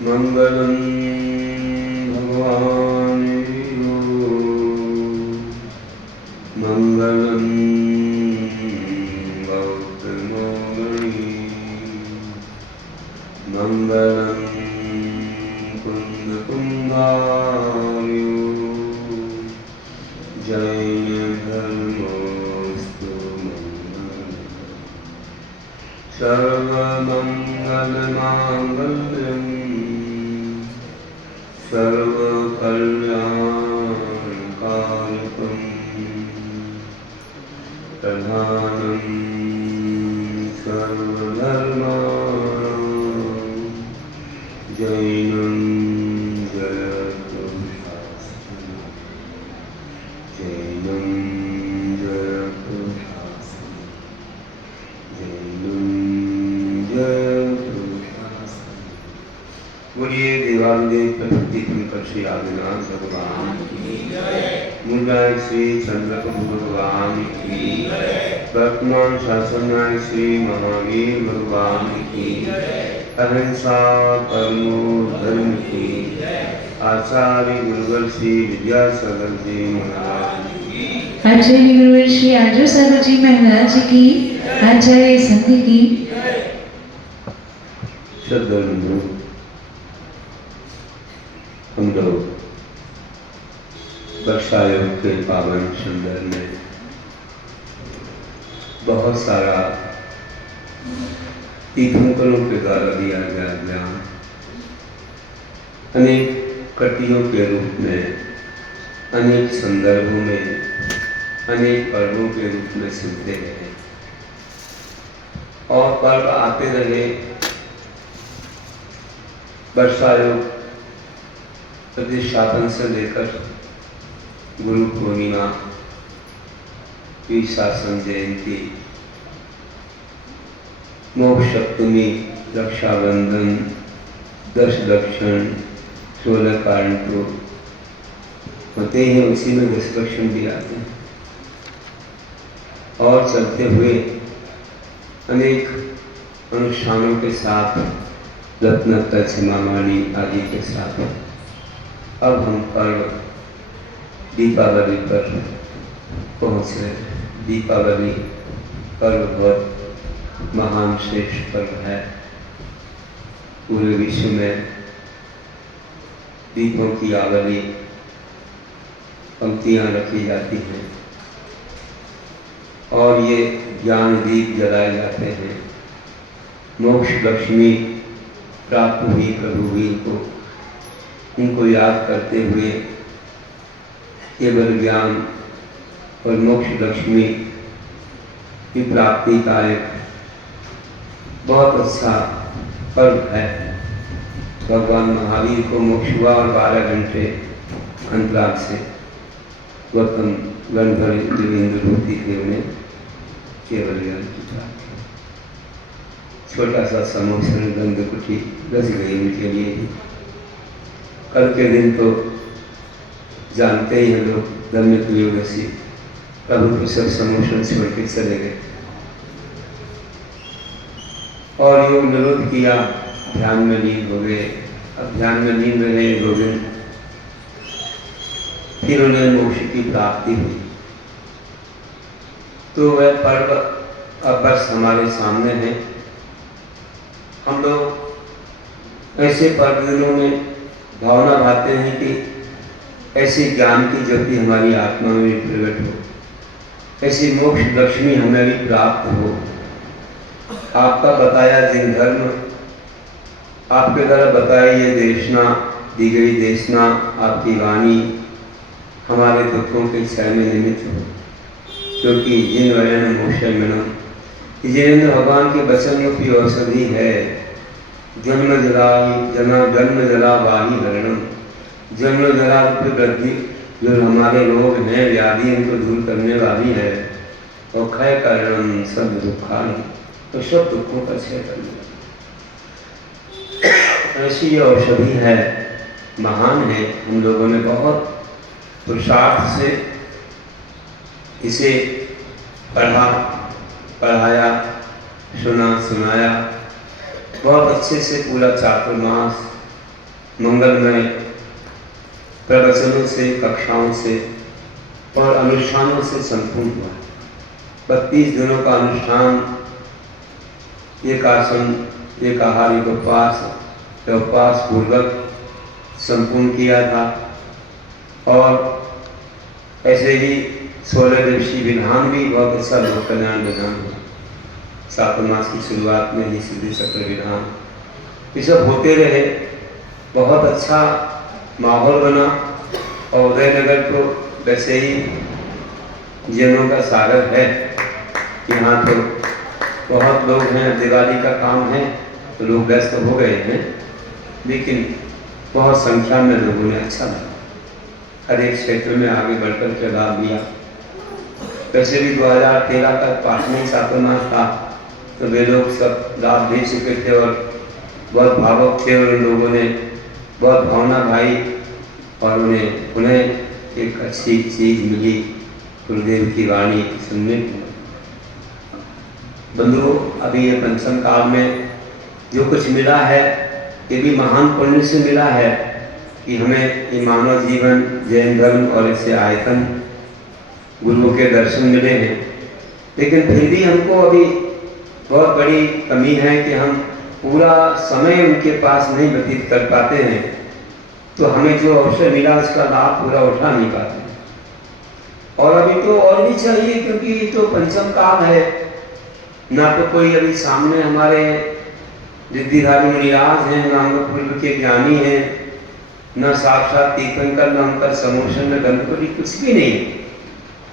मंगलम भगवान मंगलम गौतमोनि मंगलम कुंदकुंभार्यो जैन धर्मोस्तु मंगलम सर्वमंगलमांगल्यं सर्वकल्याणकारकं प्रधानं सर्वधर्माणां जैनं जयतु शास्त्रम् जैनं जयतु शास्त्रम् जैनं जयतु शास्त्रम्। बोलिए देवादिदेव प्रकृति पुंकर श्री आदिनाथ भगवान की मूलाय श्री चंद्रप्रभु भगवान की वर्तमान शासन नायक श्री महावीर भगवान की अहिंसा परमो धर्म की आचार्य गुरुवर श्री विद्यासागर जी महाराज की आचार्य गुरुवर श्री आद्रसागर जी महाराज की आचार्य संत की श्रद्धालु हम लोग वर्षा योग के पावन सुंदर में बहुत सारा तीर्थंकरों के द्वारा दिया गया ज्ञान अनेक कृतियों के रूप में अनेक संदर्भों में अनेक पर्वों के रूप में सुनते रहे और पर्व आते रहे। वर्षा योग प्रतिष्ठापन से लेकर गुरु पूर्णिमा शासन जयंती मोक्ष सप्तमी रक्षाबंधन 10 दक्षिण 16 कांटो होते हैं, उसी में 10 दक्षिण भी आते हैं और चलते हुए अनेक अनुष्ठानों के साथ रत्नोत्तर छिमामाणी आदि के साथ अब हम पर्व दीपावली पर पहुँचे। दीपावली पर्व बहुत महान श्रेष्ठ पर्व है। पूरे विश्व में दीपों की आवली पंक्तियाँ रखी जाती हैं और ये ज्ञान दीप जलाए जाते हैं। मोक्ष लक्ष्मी प्राप्त हुई प्रभुवीर को उनको याद करते हुए केवल ज्ञान और मोक्ष लक्ष्मी की प्राप्ति का एक बहुत अच्छा पर्व है। भगवान महावीर को मोक्ष हुआ और 12 घंटे अंतराल से गौतम गणभर देवेंद्र होती थी, उन्हें केवल ज्ञान की प्राप्ति। छोटा सा समोसन गंध कुटी रच गई उनके लिए। कल के दिन तो जानते ही हैं लोग धर्म त्रयोदशी प्रभु को सब समोसन छोड़ के चले गए और योग निरोध किया, ध्यान में लीन हो गए। अब ध्यान में लीन रहे 2 दिन, फिर उन्हें मोक्ष की प्राप्ति हुई। तो वह पर्व अब बस हमारे सामने है। हम लोग ऐसे पर्व दिनों में भावना भाते हैं कि ऐसी ज्ञान की ज्योति हमारी आत्मा में भी प्रकट हो, ऐसी मोक्ष लक्ष्मी हमें भी प्राप्त हो। आपका बताया जिन धर्म, आपके द्वारा बताई ये देशना दी गई देशना, आपकी वाणी हमारे दुखों के क्षय में निमित्त हो, क्योंकि जिन वयन मोक्ष मिनम जिनेन्द्र भगवान के वचन की औषधि है। जन्म जला वाही हरणम, जन्म जला रूप वृद्धि जो हमारे रोग हैं, व्याधि इनको दूर करने वाली है, और क्षय करणम सब दुखान, तो सब दुखों का क्षय करने ऐसी ये औषधि है, महान है। हम लोगों ने बहुत पुरुषार्थ से इसे पढ़ा, पढ़ाया, सुना, सुनाया, बहुत अच्छे से पूरा चातुर्मास मंगलमय प्रवचनों से, कक्षाओं से और अनुष्ठानों से संपूर्ण हुआ। 32 दिनों का अनुष्ठान, एक आसन, एक आहार, एक उपवास पूर्वक संपूर्ण किया था। और ऐसे ही 16 दिवसीय विधान भी बहुत अच्छा लोक कल्याण विधान हुआ। चातुर्मास की शुरुआत में ही सिद्धि चक्र विधान, ये सब होते रहे, बहुत अच्छा माहौल बना। और उदयनगर तो वैसे ही जैनों का सागर है, यहाँ तो बहुत लोग हैं, दिवाली का काम है तो लोग व्यस्त हो गए हैं, लेकिन बहुत संख्या में लोगों ने अच्छा लगा, हर एक क्षेत्र में आगे बढ़कर के लाभ लिया। वैसे भी 2013 तक पाटनी चातुर्मास था, तो वे लोग सब लाभ दे चुके थे और बहुत भावुक थे, और उन लोगों ने बहुत भावना भाई, और उन्हें उन्हें एक अच्छी चीज मिली, गुरुदेव की वाणी सुनने को। बंधुओं, अभी ये पंचम काल में जो कुछ मिला है, ये भी महान पुण्य से मिला है कि हमें ये मानव जीवन, जैन धर्म और इससे आयतन गुरुओं के दर्शन मिले हैं। लेकिन फिर भी हमको अभी बहुत बड़ी कमी है कि हम पूरा समय उनके पास नहीं व्यतीत कर पाते हैं, तो हमें जो अवसर मिला उसका लाभ पूरा उठा नहीं पाते। और अभी तो और भी चाहिए, क्योंकि ये तो पंचम काल है, ना तो कोई अभी सामने हमारे रिद्धिधारी मुनिराज हैं, ना अंग पूर्व के ज्ञानी हैं, न साक्षात तीर्थंकर, न अंकर समोषण, न गंधपति, कुछ भी नहीं।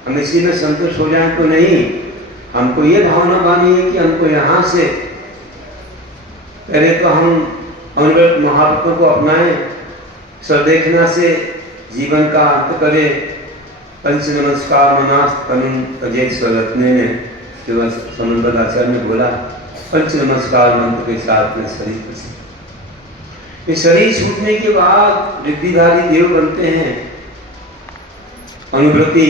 हम इसी में संतुष्ट हो जाएं तो नहीं, हमको ये भावना बानी है कि हमको यहाँ से पहले तो हम अनुव्रत महापुरुषों को अपनाएं, सदेखना से जीवन का अंत करें। पंच नमस्कार मनास तनुन तजेत स्वरत्ने ने जो समन्वय आचार्य ने बोला, पंच नमस्कार मंत्र के साथ में शरीर प्रसिद्ध। ये शरीर छूटने के बाद रिद्धिधारी देव बनते हैं अनुव्रती,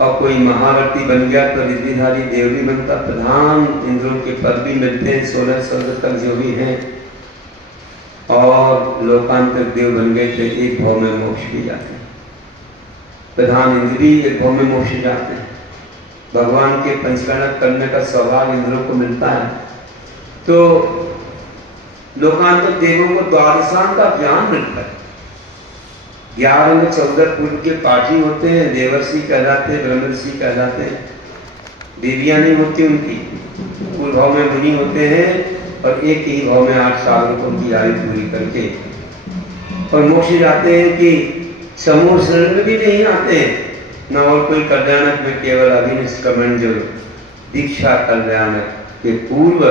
और कोई महाव्रती बन गया तो रिद्धिधारी देव भी बनता, प्रधान इंद्रों के पद भी मिलते हैं, 16 स्वर्ग तक जो भी हैं, और लोकांतर देव बन गए थे, एक भाव में मोक्ष भी जाते हैं। प्रधान इंद्र भी एक भाव में मोक्ष जाते हैं। भगवान के पंचकर्णक करने का सौभाग्य इंद्रों को मिलता है। तो लोकांतर देवों को द्वादशांग का ज्ञान मिलता है। 11 में 14 पूर्व के पाठी होते हैं, देवर्षि कहलाते हैं, ब्रह्मर्षि कहलाते हैं। देवियां नहीं होती उनकी, पूर्व भाव में मुनि होते हैं, और एक ही भाव में 8 सागरों की आयु पूरी करके और मोक्ष जाते हैं कि समूह शरण में भी नहीं आते हैं, न और कोई कल्याणक में, केवल अभिनिष्क्रमण जो दीक्षा कल्याणक के पूर्व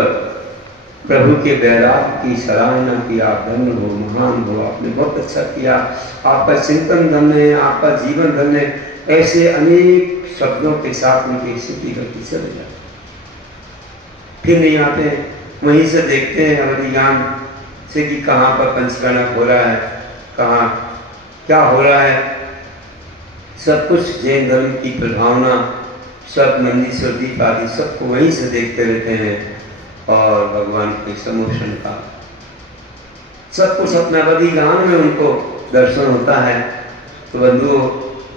प्रभु के वैराग्य की सराहना की, आप धन्य हो, महान हो, आपने बहुत अच्छा किया, आपका चिंतन धन्य है, आपका जीवन धन्य है, ऐसे अनेक शब्दों के साथ उनकी स्थिति करके चले जाते, फिर नहीं आते। वहीं से देखते हैं हमारी ज्ञान से कि कहाँ पर पंचकर्णक हो रहा है, कहाँ क्या हो रहा है। सब कुछ जैन धर्म की प्रभावना, सब नंदीश्वर दीप आदि सबको वहीं से देखते रहते हैं, और भगवान के समोषण का सब कुछ अपने अवधि ज्ञान में उनको दर्शन होता है। तो बंधुओं,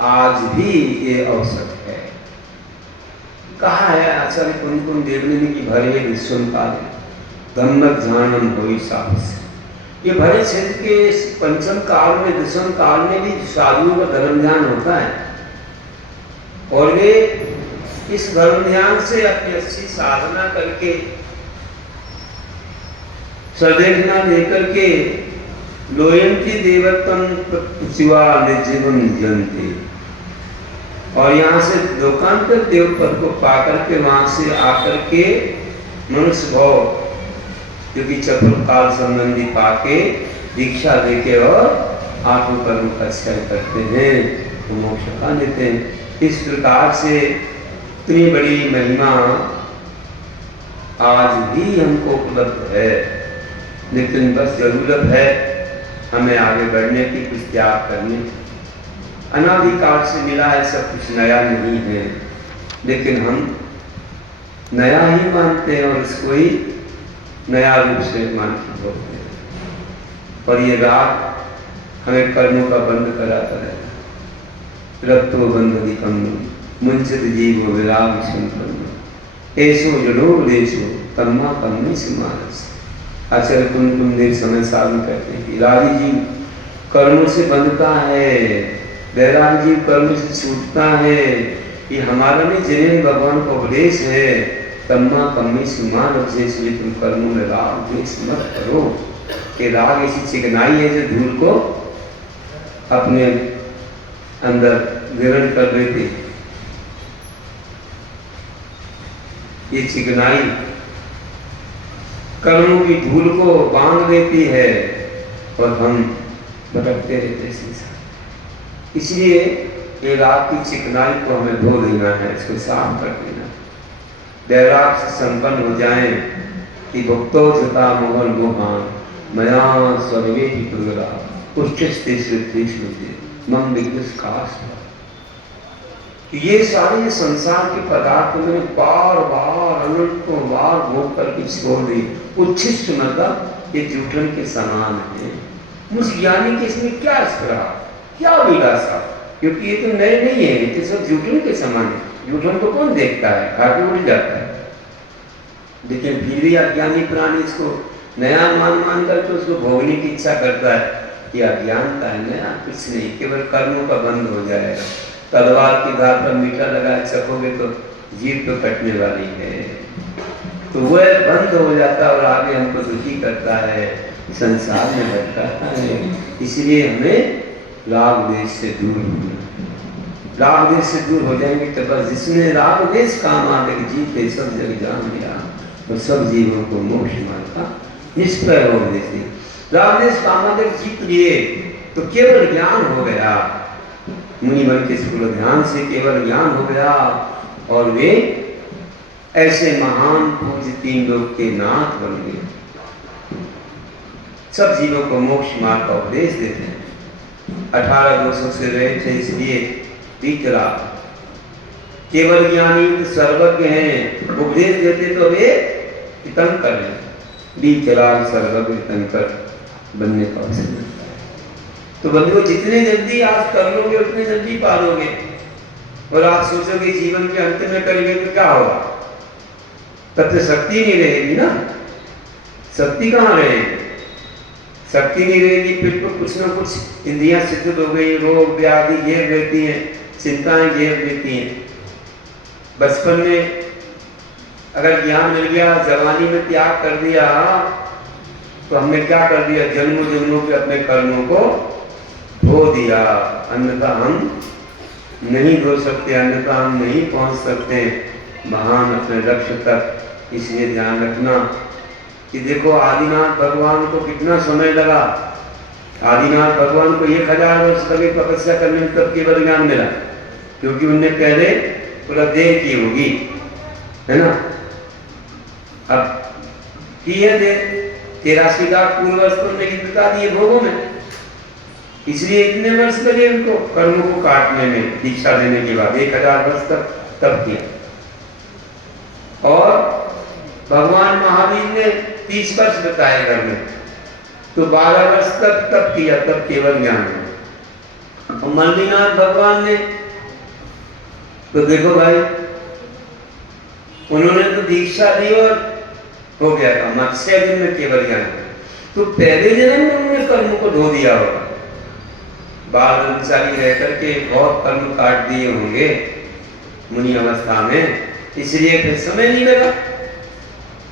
आज भी ये अवसर है। कहा है आचार्य कुंद देवनी की भरे विश्वम काल धम्मक जानम होई साहस। ये भरे क्षेत्र के पंचम काल में, दशम काल में भी साधुओं का धर्म ध्यान होता है, और वे इस धर्म ध्यान से अपनी अच्छी साधना करके, सदेखना लेकर के लोयंती देवत्वं शिवा निर्जीवन जयंती, और यहाँ से लोकांतर देव पद को पाकर के, वहां से आकर के मनुष्य भाव क्योंकि चतुर्काल संबंधी पाके दीक्षा देके और आठों कर्म का क्षय करते हैं तो मोक्ष का देते हैं। इस प्रकार से इतनी बड़ी महिमा आज भी हमको उपलब्ध है, लेकिन बस जरूरत है हमें आगे बढ़ने की, कुछ त्याग करने। अनादिकाल से मिला है सब कुछ, नया नहीं है, लेकिन हम नया ही मानते हैं और इसको ही नया रूप से मानते होते हैं। और ये राग हमें कर्मों का बंद कराता है। रक्तो बंधनिकम मुंचित जीवो विराग संपन्न ऐसो जड़ोपदेशो तम्मा कम्मे समानस। आचार्य कुंकुम देव समय साधन करते हैं कि रागी जीव कर्मों से बंधता है, वैराग जीव कर्म से छूटता है। ये हमारा नहीं, जिन्हें भगवान का उपदेश है तम्मा कम्मे समानस, जैसे तुम कर्मों में राग द्वेष मत करो। कि राग ऐसी चिकनाई है जो धूल को अपने अंदर ग्रहण कर लेती। ये चिकनाई कर्मों की धूल को बांध देती है और हम भटकते रहते हैं। इसलिए ये राग की चिकनाई को हमें धो देना है, इसको साफ कर देना, वैराग से संपन्न हो जाए कि भक्तो जता मोहन मोहान मया सर्वे मम ये सारे संसार के पदार्थ मैंने बार बार अनंतों बार भोग करके छोड़ दी। उच्छिष्ट मतलब ये जूठन के समान है। मुझ ज्ञानी के इसमें क्या स्परा, क्या विलासा, क्योंकि ये तो नए नहीं है, ये सब जूठन के समान है। जूठन को कौन देखता है, खा के उड़ जाता है। लेकिन फिर भी अज्ञानी प्राणी इसको नया मान करके उसको भोगने की इच्छा करता है। कि अज्ञानता है, नया कुछ नहीं, केवल कर्मों का बंद हो जाएगा। तलवार की धार पर मीठा लगा चखोगे तो जीभ तो कटने वाली है, तो वह बंद हो जाता है और आगे हमको दुखी करता है, संसार में भटकाता है। इसलिए हमें राग द्वेष से दूर होना। राग द्वेष से दूर हो जाएंगे तो बस जिसने राग द्वेष काम आगे जीव के सब जग जान लिया और सब जीवों को मोक्ष मार्ग का निष्प्रय हो देती। राग द्वेष कामादेव जीत लिए तो केवल ज्ञान हो गया, मुनि बन के स्थूल ध्यान से केवल ज्ञान हो गया और वे ऐसे महान पूज्य तीन लोक के नाथ बन गए। सब जीवों को मोक्ष मार्ग का उपदेश देते हैं। 18 दोषों से रहे थे इसलिए बीतरा केवल ज्ञानी सर्वज्ञ हैं, उपदेश देते तो वे तीर्थंकर हैं। बीतरा सर्वज्ञ तीर्थंकर बनने का अवसर मिलता है। तो बंधुओं जितने जल्दी आप कर लोगे उतने जल्दी पालोगे। और आप सोचोगे जीवन के अंत में करेंगे तो क्या होगा, तब तो शक्ति नहीं रहेगी ना। शक्ति कहाँ रहेगी, शक्ति नहीं रहेगी फिर तो कुछ ना कुछ इंद्रियां शिथिल हो गई, रोग व्याधि घेर लेती हैं, चिंताएं घेर लेती हैं। बचपन में अगर ज्ञान मिल गया, जवानी में त्याग कर दिया तो हमने क्या कर दिया, जन्मों जन्मों के अपने कर्मों को धो दिया। अन्यथा हम नहीं धो सकते, अन्यथा हम नहीं पहुंच सकते महान अपने लक्ष्य तक। इसलिए ध्यान रखना कि देखो आदिनाथ भगवान को कितना समय लगा। आदिनाथ भगवान को 1000 वर्ष लगे तपस्या करने में, तब केवल ज्ञान मिला, क्योंकि उनने पहले पूरा देर की होगी, है ना। अब की है देर, 83 लाख पूर्व वर्ष तो नहीं बिता दिए भोगों में, इसलिए इतने वर्ष लगे उनको कर्मों को काटने में। दीक्षा देने के बाद 1000 वर्ष तक तब किया। और भगवान महावीर ने 30 वर्ष बताए घर में, तो 12 वर्ष तक तब किया, तब केवल ज्ञान है। और मल्लिनाथ भगवान ने तो देखो भाई, उन्होंने तो दीक्षा दी और हो गया था, मत्स्य दिन में केवल ज्ञान। तो पहले जन्म में उन्होंने कर्म को धो दिया होगा, बाल ब्रह्मचारी रह करके बहुत कर्म काट दिए होंगे मुनि अवस्था में, इसलिए फिर समय नहीं लगा।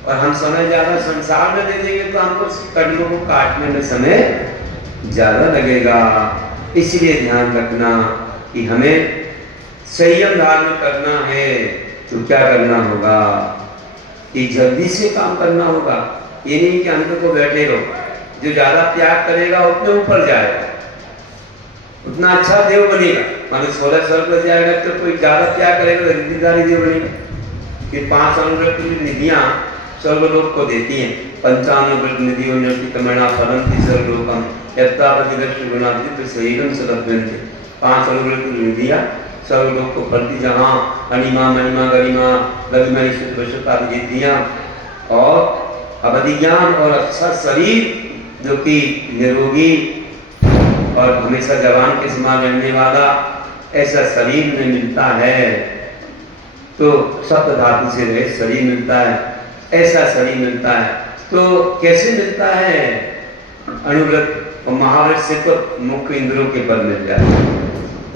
और हम समय ज्यादा संसार में दे देंगे तो हमको कर्मों को काटने में समय ज्यादा लगेगा। इसलिए ध्यान रखना कि हमें संयम धारण करना है तो क्या करना होगा कि जल्दी से काम करना होगा। ये नहीं कि अंत को बैठे रहो। जो ज्यादा त्याग करेगा उतने ऊपर जाएगा, उतना अच्छा देव बनेगा। मानो 16 स्वर्ग पर जाएगा तो कोई ज्यादा त्याग करेगा तो रिद्धिधारी देव बनेगा। फिर 5 अनुव्रत की निधियां स्वर्गलोक को देती हैं। 95 निधियों निर्तिकमणा फलंति सर्वलोकम यत्तावदिदक्ष गुणादित्य शरीरम सलभ्यन्ते। 5 अनुव्रत की निधियां सर्वलोक को फलती, जहाँ अणिमा मणिमा गरिमा गरिमा ईश्वर वशता विद्या और अवधि ज्ञान और अच्छा शरीर जो कि निरोगी और हमेशा जवान के समान रहने वाला ऐसा शरीर में मिलता है। तो सप्त धातु से रहित शरीर मिलता है, ऐसा शरीर मिलता है। तो कैसे मिलता है? अनुव्रत और महाव्रत से तो मुख्य इंद्रियों के बल मिल जाए,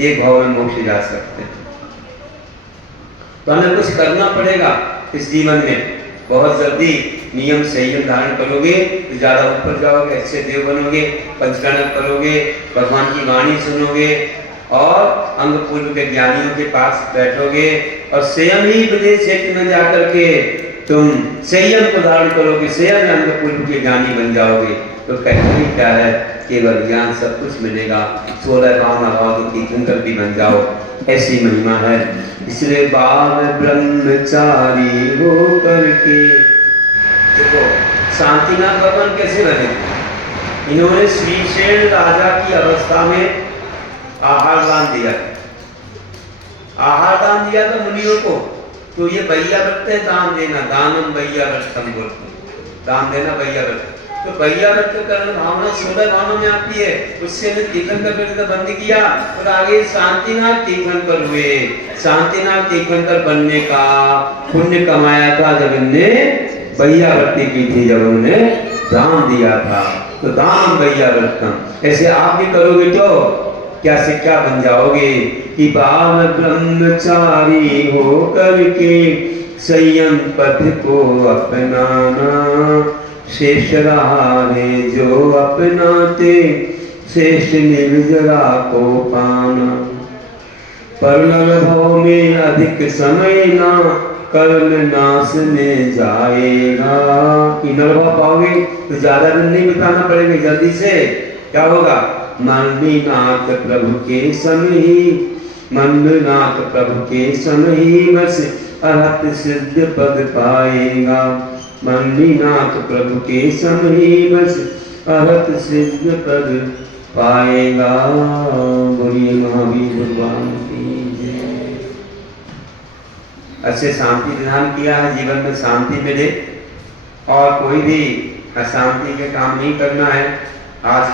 एक भाव में मोक्ष जा सकते हैं। तो हमें कुछ करना पड़ेगा इस जीवन में। बहुत जल्दी नियम संयम धारण करोगे तो ज्यादा ऊपर जाओगे, अच्छे देव बनोगे, पंचकर्म करोगे, भगवान की वाणी सुनोगे और अंग पूर्व के ज्ञानियों के पास बैठोगे और स्वयं ही विदेश क्षेत्र में जाकर के तुम संयम को धारण करोगे, स्वयं अंग पूर्व के ज्ञानी बन जाओगे। तो कहते क्या है, केवल ज्ञान सब कुछ मिलेगा। 16 भावना भाव की तीर्थंकर भी बन जाओ, ऐसी महिमा है। इसलिए बाल ब्रह्मचारी हो करके देखो शांतिनाथ भगवान कैसे बने। इन्होंने श्रीशैल राजा की अवस्था में आहार दान दिया, आहार दान दिया था मुनियों को। तो ये भैया व्रत है, दान देना, दानम भैया व्रतम बोलते, दान देना भैया व्रत। तो भैया व्रत करना भावना 16 भावना में आती है। उससे ने तीर्थंकर करके बंद किया और आगे शांतिनाथ तीर्थंकर हुए। शांतिनाथ तीर्थंकर बनने का पुण्य कमाया था जब इनने भैया व्रत की थी, जब उन्होंने दान दिया था। तो दान भैया व्रतम। ऐसे आप भी करोगे तो क्या से क्या बन जाओगे कि बाल ब्रह्मचारी हो करके संयम पथ को अपनाना, शेष रहारे जो अपनाते शेष निर्जरा को पाना। पर भव में अधिक समय ना कर्म नाश में जाएगा। कि नरभव पाओगे तो ज्यादा दिन नहीं बिताना पड़ेगा, जल्दी से क्या होगा? मंडनाथ प्रभु के समय, मंडनाथ प्रभु के समय बस अरहत सिद्ध पद पाएगा। मंडनाथ प्रभु के समय बस अरहत सिद्ध पद पाएगा। बोलिए महावीर भगवान की जय। अच्छे शांति विधान किया है, जीवन में शांति मिले और कोई भी अशांति के काम नहीं करना है। आज